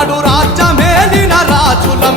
నాడు రాజ్యమేలిన రాజులం.